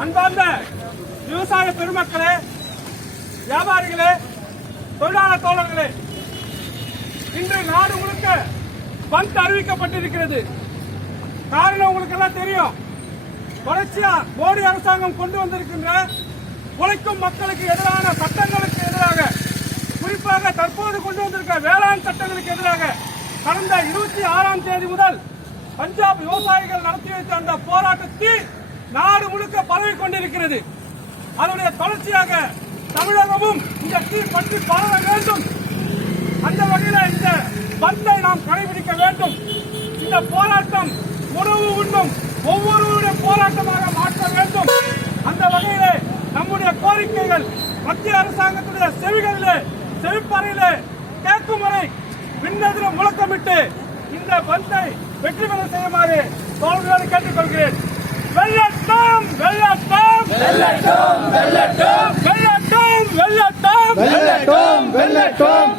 அன்பார்ந்த விவசாய பெருமக்களே, வியாபாரிகளே, தொழிலாளர் தோழர்களே, இன்று நாடு முழுக்க பந்த் அறிவிக்கப்பட்டிருக்கிறது. காரணம் உங்களுக்கு எல்லாம் தெரியும். தொடர்ச்சியா மோடி அரசாங்கம் கொண்டு வந்திருக்கின்ற உழைக்கும் மக்களுக்கு எதிரான சட்டங்களுக்கு எதிராக, குறிப்பாக தற்போது கொண்டு வந்திருக்க வேளாண் சட்டங்களுக்கு எதிராக கடந்த 26ஆம் தேதி முதல் பஞ்சாப் விவசாயிகள் நடத்தி வைத்த அந்த போராட்டத்தில் நாடு முழுக்க பரவி கொண்டிருக்கிறது. அதனுடைய தொடர்ச்சியாக தமிழகமும் இந்த தீ பற்றி பரவ வேண்டும். அந்த வகையில் இந்த பந்தை நாம் கடைபிடிக்க வேண்டும். இந்த போராட்டம் உணவு உண்ணும் ஒவ்வொருவருடைய போராட்டமாக மாற்ற வேண்டும். அந்த வகையிலே நம்முடைய கோரிக்கைகள் மத்திய அரசாங்கத்துடைய செவிகளிலே, செவிப்பறையிலே கேட்கும் வரை விண்ணதிர முழக்கமிட்டு இந்த பந்தை வெற்றி பெற செய்யுமாறு தோழர்களோடு கேட்டுக்கொள்கிறேன். வெள்ளட்டும் வெள்ளட்டும் வெள்ளட்டும் வெள்ளட்டும் வெள்ளட்டும் வெள்ளட்டும் வெள்ளட்டும் வெள்ளட்டும்